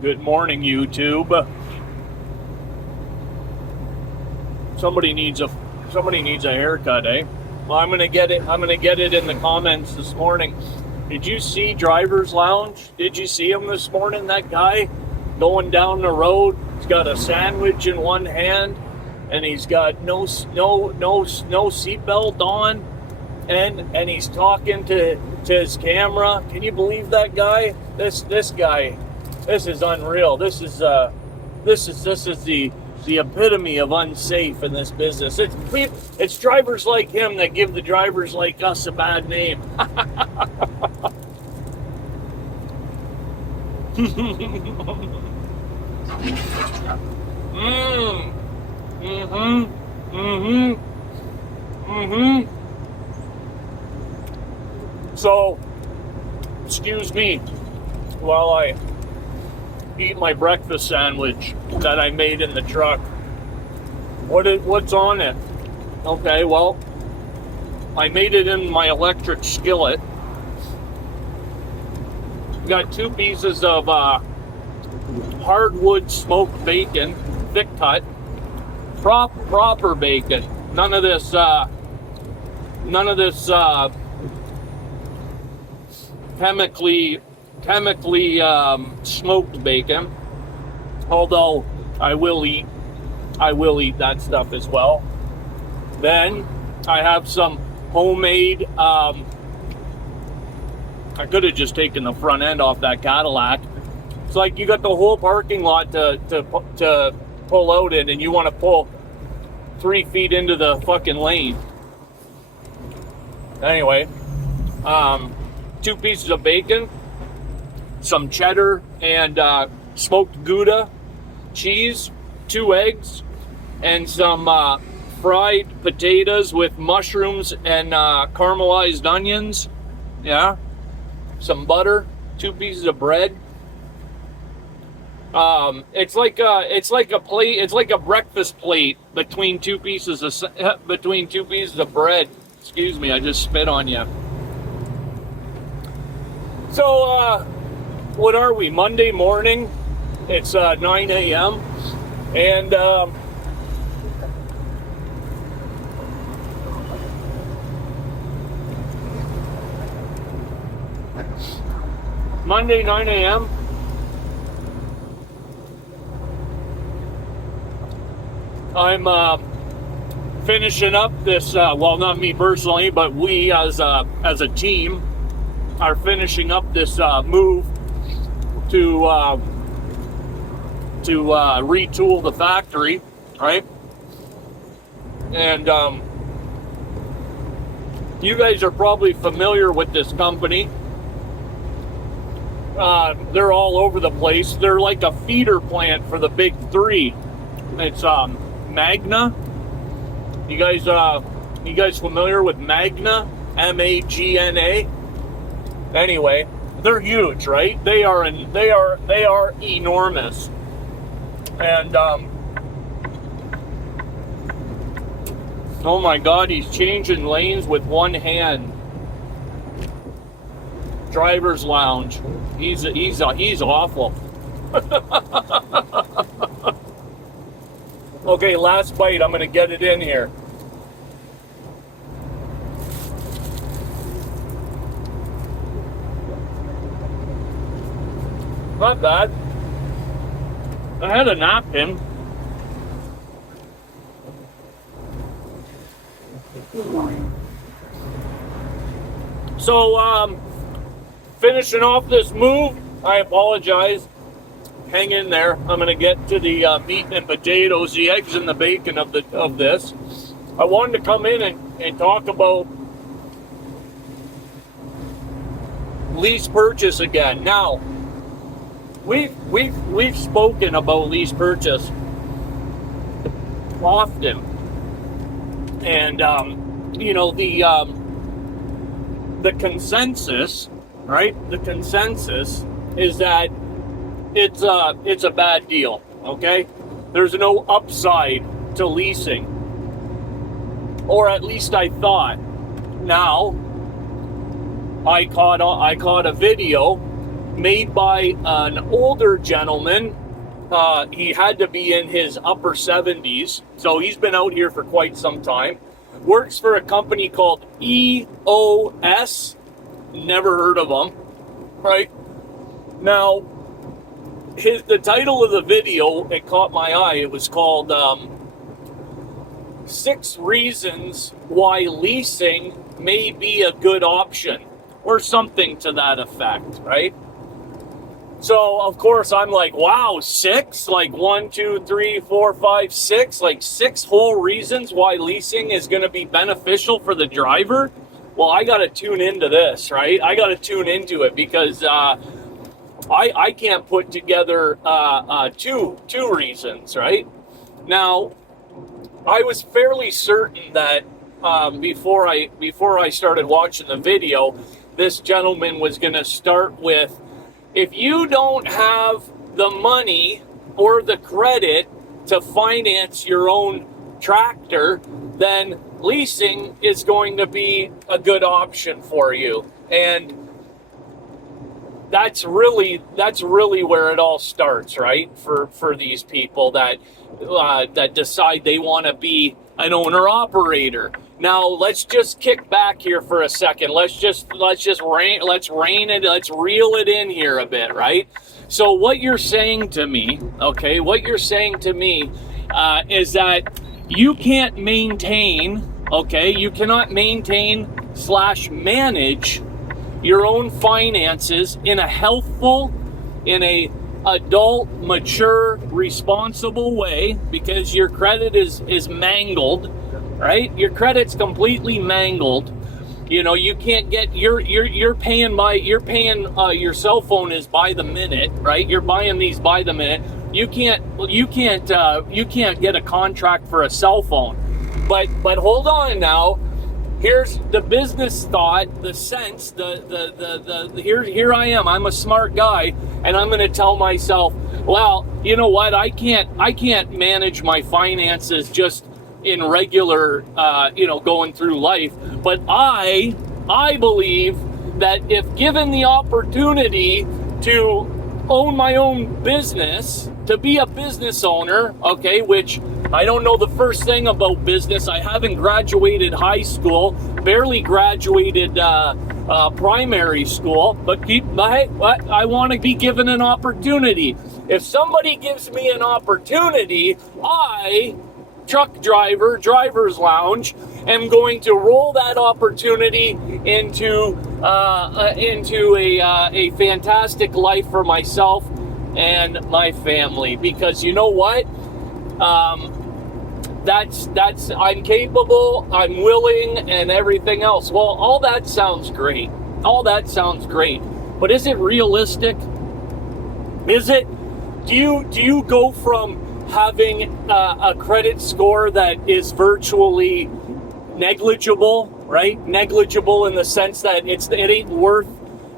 Good morning, YouTube. Somebody needs a haircut, eh? Well, I'm gonna get it in the comments this morning. Did you see Driver's Lounge? Did you see him this morning? That guy going down the road. He's got a sandwich in one hand, and he's got no seatbelt on, and he's talking to his camera. Can you believe that guy? This guy. This is unreal. This is the epitome of unsafe in this business. It's drivers like him that give the drivers like us a bad name. So, excuse me while I eat my breakfast sandwich that I made in the truck. What's on it? Okay, well, I made it in my electric skillet. Got 2 pieces of hardwood smoked bacon, thick cut, proper bacon. None of this chemically smoked bacon, although I will eat that stuff as well. Then I have some homemade, I could have just taken the front end off that Cadillac. It's like you got the whole parking lot to pull out in, and you want to pull 3 feet into the fucking lane. Anyway, 2 pieces of bacon, some cheddar and smoked Gouda cheese, 2 eggs, and some fried potatoes with mushrooms and caramelized onions. Yeah, some butter, 2 pieces of bread. It's like a plate. It's like a breakfast plate between 2 pieces of bread. Excuse me, I just spit on you. So, what are we? Monday morning. It's 9 a.m. and Monday 9 a.m. I'm finishing up this. Well, not me personally, but we as a team are finishing up this move to retool the factory, right? And you guys are probably familiar with this company. They're all over the place. They're like a feeder plant for the big 3. It's Magna. You guys familiar with Magna? Magna. Anyway, they're huge, right? They are enormous. And oh my God, he's changing lanes with one hand. Driver's Lounge. He's awful. Okay, last bite. I'm gonna get it in here. Not bad. I had a napkin. So, finishing off this move. I apologize. Hang in there. I'm gonna get to the meat and potatoes, the eggs and the bacon of this. I wanted to come in and talk about lease purchase again. Now, we've spoken about lease purchase often, and you know, the consensus, right? The consensus is that it's a bad deal. Okay, there's no upside to leasing, or at least I thought. Now, I caught a video made by an older gentleman. He had to be in his upper 70s, so he's been out here for quite some time. Works for a company called EOS. Never heard of them, right? Now, the title of the video, it caught my eye. It was called 6 Reasons Why Leasing May Be a Good Option, or something to that effect, right? So, of course, I'm like, wow, 6? Like 1, 2, 3, 4, 5, 6? Like 6 whole reasons why leasing is going to be beneficial for the driver? Well, I got to tune into this, right? I got to tune into it because I can't put together two reasons, right? Now, I was fairly certain that before I started watching the video, this gentleman was going to start with, if you don't have the money or the credit to finance your own tractor, then leasing is going to be a good option for you. And that's really where it all starts, right? For these people that decide they want to be an owner operator. Now let's just kick back here for a second. Let's reel it in here a bit, right? So what you're saying to me, okay? What you're saying to me is that you can't maintain, okay? You cannot maintain/manage your own finances in a healthful, in a adult, mature, responsible way because your credit is mangled, right? Your credit's completely mangled. You know, you can't get you're paying your cell phone is by the minute, right? You're buying these by the minute. You can't get a contract for a cell phone. But hold on now. Here's the business thought, the sense, here I am. I'm a smart guy, and I'm going to tell myself, well, you know what? I can't manage my finances just in regular, going through life. But I believe that if given the opportunity to own my own business, to be a business owner, okay, which I don't know the first thing about business. I haven't graduated high school, barely graduated primary school, but I want to be given an opportunity. If somebody gives me an opportunity, truck driver, driver's lounge, am going to roll that opportunity into a fantastic life for myself and my family, because you know what? That's I'm capable, I'm willing, and everything else. Well, all that sounds great. But is it realistic? Is it? Do you go from having a credit score that is virtually negligible, right? Negligible in the sense that it ain't worth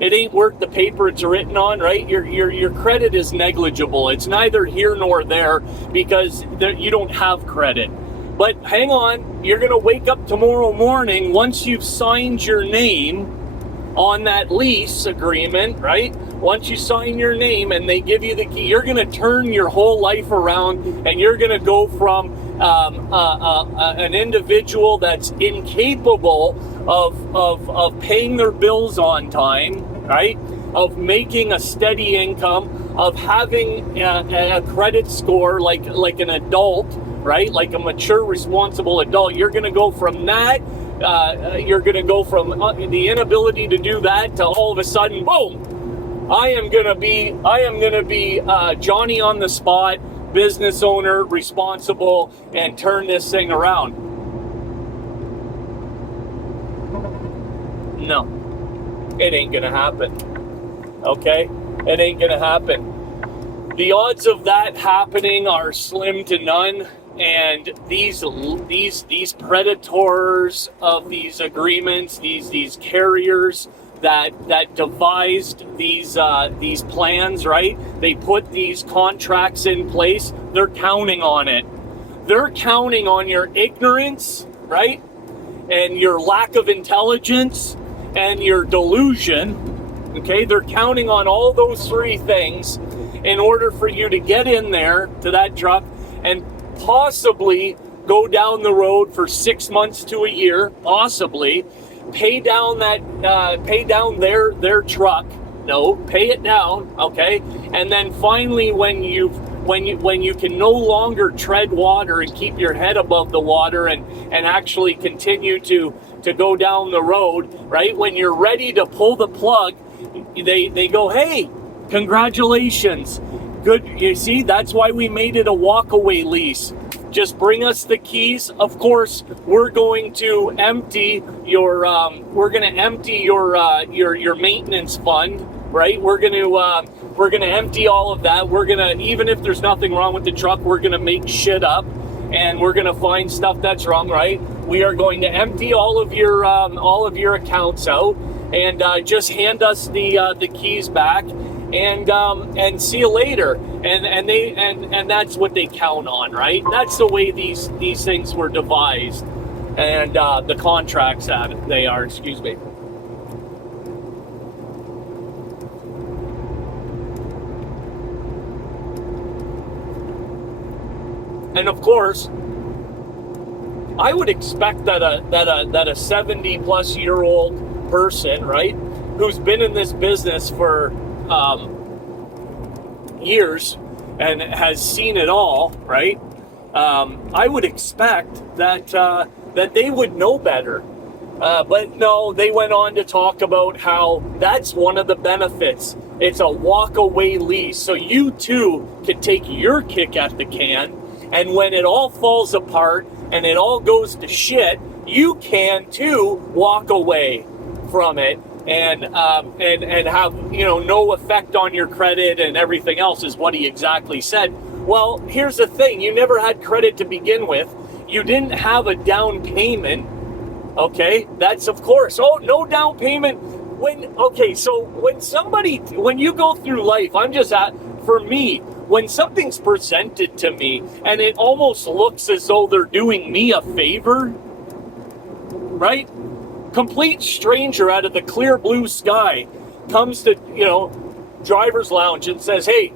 the paper it's written on, right? Your credit is negligible. It's neither here nor there because you don't have credit. But hang on, you're going to wake up tomorrow morning once you've signed your name on that lease agreement, right? Once you sign your name and they give you the key, you're going to turn your whole life around, and you're going to go from an individual that's incapable of paying their bills on time, right? Of making a steady income, of having a credit score like an adult, right? Like a mature, responsible adult. You're going to go from that. You're going to go from the inability to do that to all of a sudden, boom! I am going to be Johnny on the spot, business owner, responsible, and turn this thing around. No, it ain't going to happen. Okay, it ain't going to happen. The odds of that happening are slim to none. And these predators of these agreements, these carriers that devised these plans, right? They put these contracts in place. They're counting on it. They're counting on your ignorance, right? And your lack of intelligence and your delusion Okay, they're counting on all those three things in order for you to get in there to that truck and possibly go down the road for 6 months to a year, possibly pay down their truck. No, pay it down, okay? And then finally, when you can no longer tread water and keep your head above the water and actually continue to go down the road, right? When you're ready to pull the plug, they go, hey, congratulations. Good, you see, that's why we made it a walk-away lease. Just bring us the keys. Of course, we're going to empty your your maintenance fund, right? We're gonna empty all of that. We're gonna, even if there's nothing wrong with the truck, we're gonna make shit up, and we're gonna find stuff that's wrong, right? We are going to empty all of your accounts out, and just hand us the keys back, and see you later. And that's what they count on, right? That's the way these things were devised, and the contracts that they are. Excuse me. And of course, I would expect that a 70-plus-year-old person, right, who's been in this business for years and has seen it all, right? I would expect that they would know better. But no, they went on to talk about how that's one of the benefits. It's a walk-away lease, so you too can take your kick at the can, and when it all falls apart and it all goes to shit, you can too walk away from it and have, no effect on your credit and everything else, is what he exactly said. Well, here's the thing. You never had credit to begin with. You didn't have a down payment. Okay, that's of course. Oh, no down payment. So when you go through life, for me, when something's presented to me and it almost looks as though they're doing me a favor, right? Complete stranger out of the clear blue sky comes to, driver's lounge and says, hey,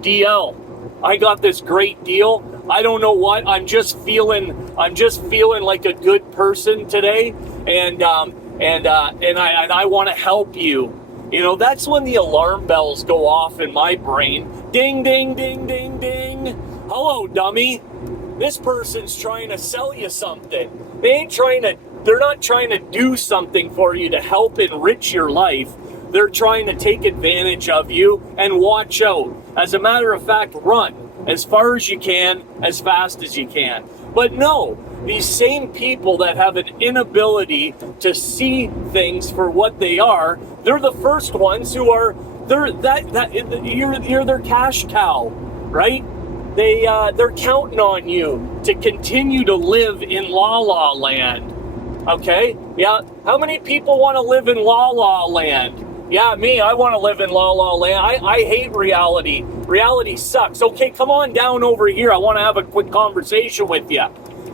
DL, I got this great deal. I don't know what, I'm just feeling like a good person today, and I want to help you. That's when the alarm bells go off in my brain. Ding, ding, ding, ding, ding. Hello, dummy. This person's trying to sell you something. They're not trying to do something for you to help enrich your life. They're trying to take advantage of you, and watch out. As a matter of fact, run as far as you can, as fast as you can. But no, these same people that have an inability to see things for what they are, they're the first ones who are, you're their cash cow, right? They're counting on you to continue to live in La La Land. Okay? Yeah. How many people want to live in La La Land? Yeah, me, I want to live in La La Land. I hate reality. Reality sucks. Okay, come on down over here. I want to have a quick conversation with you.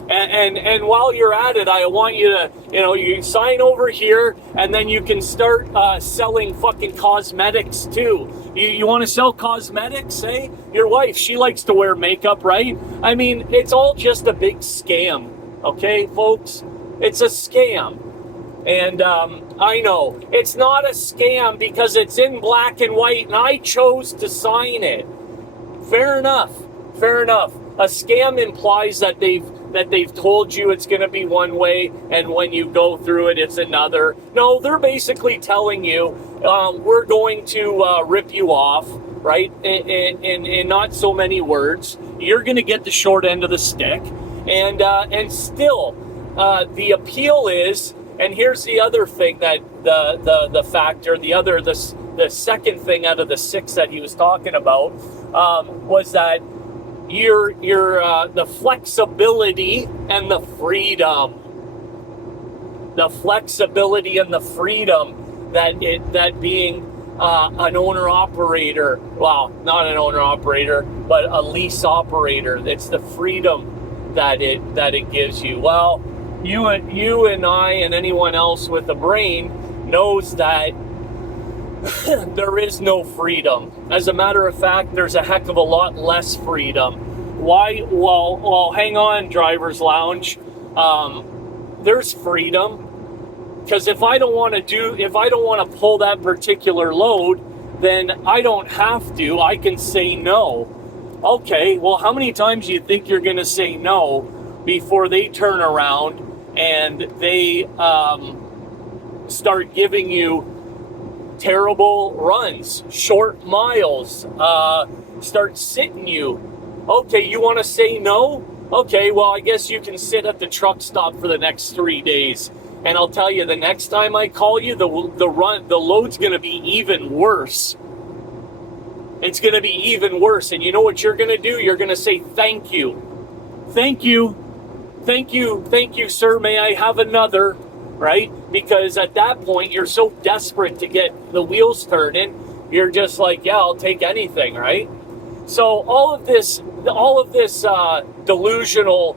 And while you're at it, I want you to, you sign over here, and then you can start selling fucking cosmetics too. You want to sell cosmetics, eh? Your wife, she likes to wear makeup, right? I mean, it's all just a big scam, okay, folks? It's a scam. And I know it's not a scam because it's in black and white, and I chose to sign it. Fair enough. A scam implies that they've told you it's going to be one way, and when you go through it, it's another. No, they're basically telling you we're going to rip you off, right? In not so many words, you're going to get the short end of the stick, and still the appeal is. And here's the other thing that the factor, the second thing out of the 6 that he was talking about was that the flexibility and the freedom. The flexibility and the freedom that being an owner-operator, well, not an owner-operator, but a lease operator. It's the freedom that it gives you. Well, you and I and anyone else with a brain knows that there is no freedom. As a matter of fact, there's a heck of a lot less freedom. Why? Well, hang on, driver's lounge. There's freedom. Because if I don't want to pull that particular load, then I don't have to. I can say no. Okay, well, how many times do you think you're going to say no before they turn around and they start giving you terrible runs, short miles, start sitting you? Okay, you want to say no? Okay, well, I guess you can sit at the truck stop for the next 3 days. And I'll tell you, the next time I call you, the load's going to be even worse. It's going to be even worse. And you know what you're going to do? You're going to say, thank you. Thank you. Thank you. Thank you, sir. May I have another? Right? Because at that point, you're so desperate to get the wheels turning. You're just like, yeah, I'll take anything, right? So all of this delusional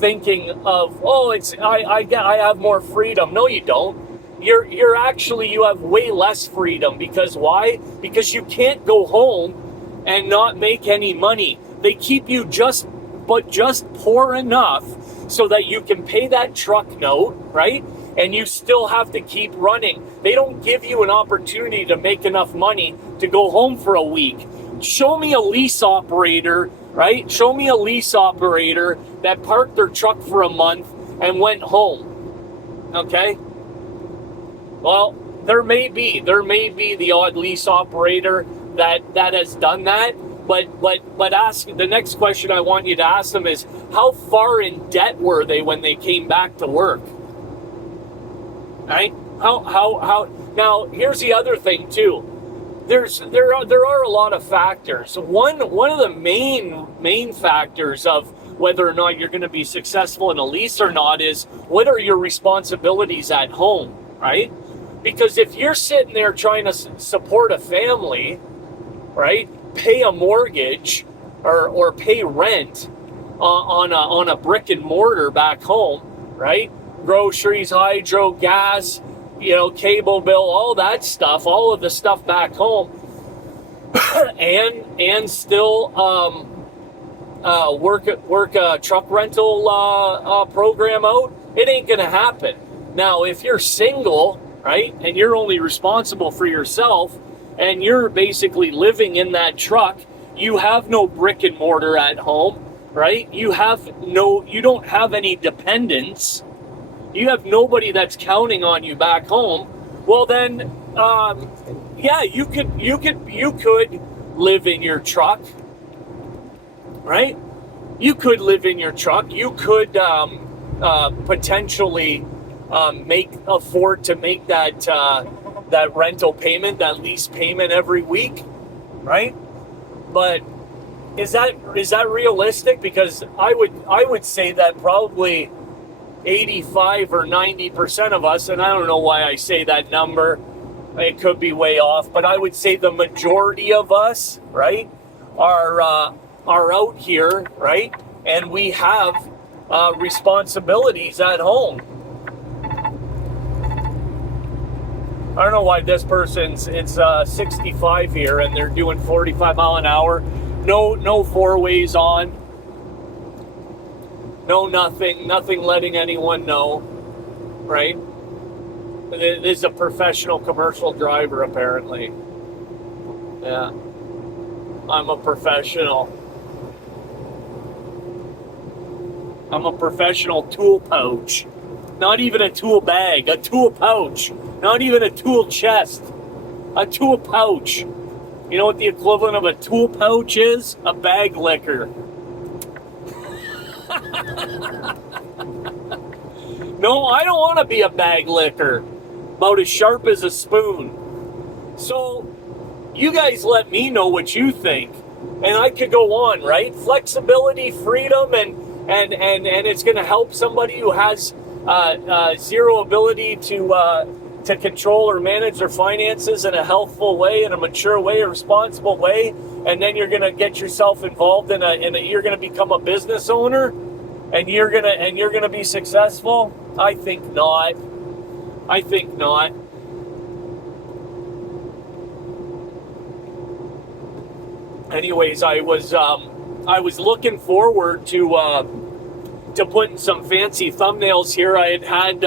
thinking of, oh, I have more freedom. No, you don't. You have way less freedom. Because why? Because you can't go home and not make any money. They keep you just poor enough so that you can pay that truck note, right? And you still have to keep running. They don't give you an opportunity to make enough money to go home for a week. Show me a lease operator, right? Show me a lease operator that parked their truck for a month and went home. Okay? Well, there may be the odd lease operator that has done that, but ask the next question I want you to ask them is, how far in debt were they when they came back to work? Right? How now here's the other thing too. There are a lot of factors. One of the main factors of whether or not you're going to be successful in a lease or not is, what are your responsibilities at home, right? Because if you're sitting there trying to support a family, right, pay a mortgage or pay rent on a brick and mortar back home, right? Groceries, hydro, gas, cable bill, all that stuff, all of the stuff back home, and still work a truck rental program out, it ain't gonna happen. Now, if you're single, right, and you're only responsible for yourself, and you're basically living in that truck, you have no brick and mortar at home, right? You don't have any dependents. You have nobody that's counting on you back home. Well, then, yeah, you could live in your truck, right? You could live in your truck. You could potentially afford to make that rental payment, that lease payment every week, right? But is that realistic? Because I would say that probably 85 or 90% of us, and I don't know why I say that number, it could be way off, but I would say the majority of us, right, are out here, right, and we have responsibilities at home. I don't know why this person's, it's 65 here and they're doing 45 mile an hour, no four ways on. No, nothing letting anyone know, right? This is a professional commercial driver, apparently. Yeah. I'm a professional. I'm a professional tool pouch. Not even a tool bag, a tool pouch. Not even a tool chest. A tool pouch. You know what the equivalent of a tool pouch is? A bag licker. No, I don't want to be a bag licker. About as sharp as a spoon. So, you guys let me know what you think. And I could go on, right? Flexibility, freedom, and it's going to help somebody who has zero ability to control or manage their finances in a healthful way, in a mature way, a responsible way. And then you're going to get yourself involved you're going to become a business owner. And you're gonna be successful? I think not. I think not. anyways, I was looking forward to putting some fancy thumbnails here. I had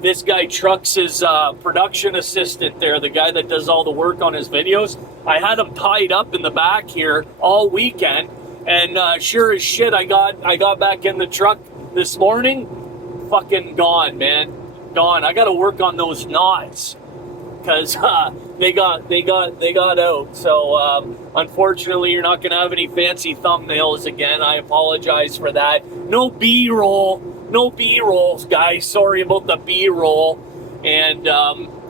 this guy Trucks, his production assistant there, the guy that does all the work on his videos. I had him tied up in the back here all weekend, and sure as shit, I got back in the truck this morning, fucking gone, man, gone. I got to work on those knots because they got out. So unfortunately, you're not gonna have any fancy thumbnails again. I apologize for that. No B-roll, guys. Sorry about the B-roll, and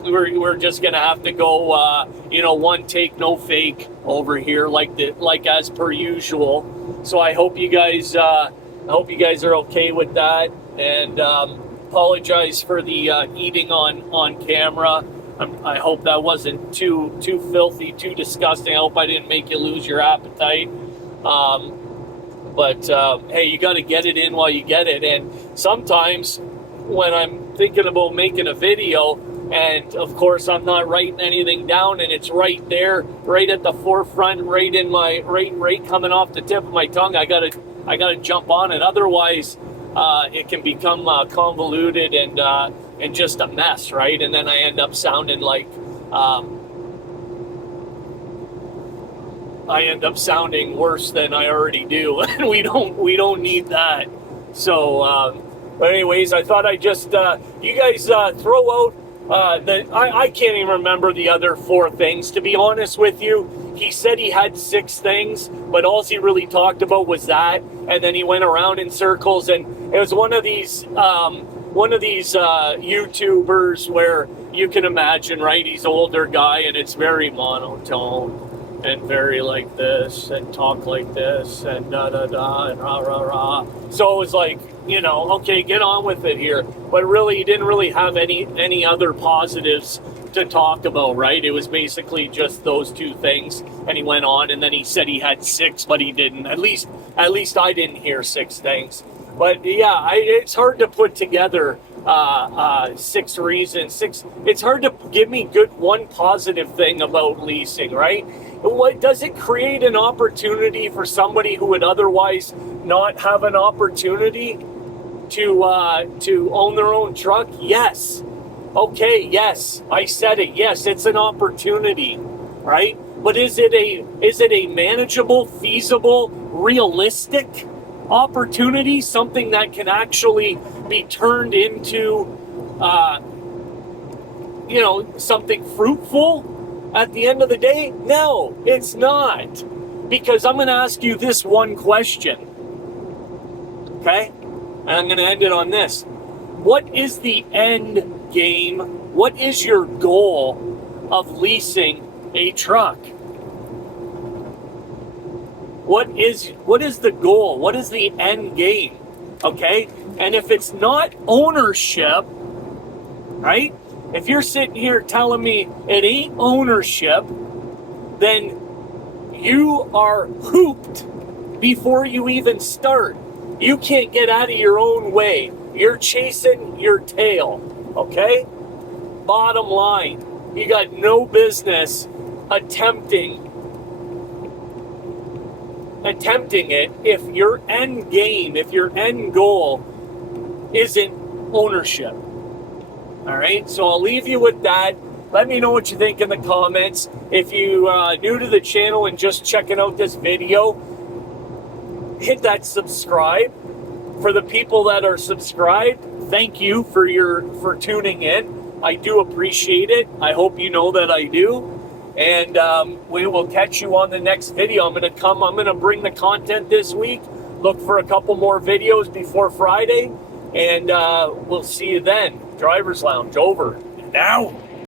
we're just gonna have to go, one take, no fake over here, like as per usual. So I hope you guys are okay with that, and apologize for the eating on camera. I hope that wasn't too filthy, too disgusting. I hope I didn't make you lose your appetite. But hey, you got to get it in while you get it. And sometimes when I'm thinking about making a video, and of course I'm not writing anything down, and it's right there, right at the forefront, right in my right coming off the tip of my tongue, I gotta jump on it. Otherwise, it can become convoluted and just a mess, right? And then I end up sounding like worse than I already do, and we don't need that. So, but anyways, I thought I'd just you guys throw out I can't even remember the other 4 things, to be honest with you. He said he had 6 things, but all he really talked about was that, and then he went around in circles, and it was one of these YouTubers where you can imagine, right? He's an older guy, and it's very monotone and very like this, and talk like this, and da da da, and rah rah rah. So it was like, okay, get on with it here. But really, he didn't really have any other positives to talk about, right? It was basically just those 2 things, and he went on, and then he said he had 6, but he didn't. At least I didn't hear 6 things. But yeah, it's hard to put together 6 reasons. It's hard to give me one positive thing about leasing, right? What does it create an opportunity for somebody who would otherwise not have an opportunity to own their own truck? Yes. Okay, yes, I said it. Yes, it's an opportunity, right? But is it a manageable, feasible, realistic opportunity? Something that can actually be turned into, something fruitful at the end of the day? No, it's not. Because I'm going to ask you this one question. Okay? And I'm going to end it on this. What is the end game? What is your goal of leasing a truck? What is the goal? What is the end game? Okay? And if it's not ownership, right? If you're sitting here telling me it ain't ownership, then you are hooped before you even start. You can't get out of your own way. You're chasing your tail, okay? Bottom line, you got no business attempting it if your end game, if your end goal isn't ownership. All right, so I'll leave you with that. Let me know what you think in the comments. If you are new to the channel and just checking out this video, hit that subscribe. For the people that are subscribed, thank you for tuning in. I do appreciate it. I hope you know that I do. And we will catch you on the next video. I'm going to bring the content this week. Look for a couple more videos before Friday. And we'll see you then. Driver's Lounge over and out.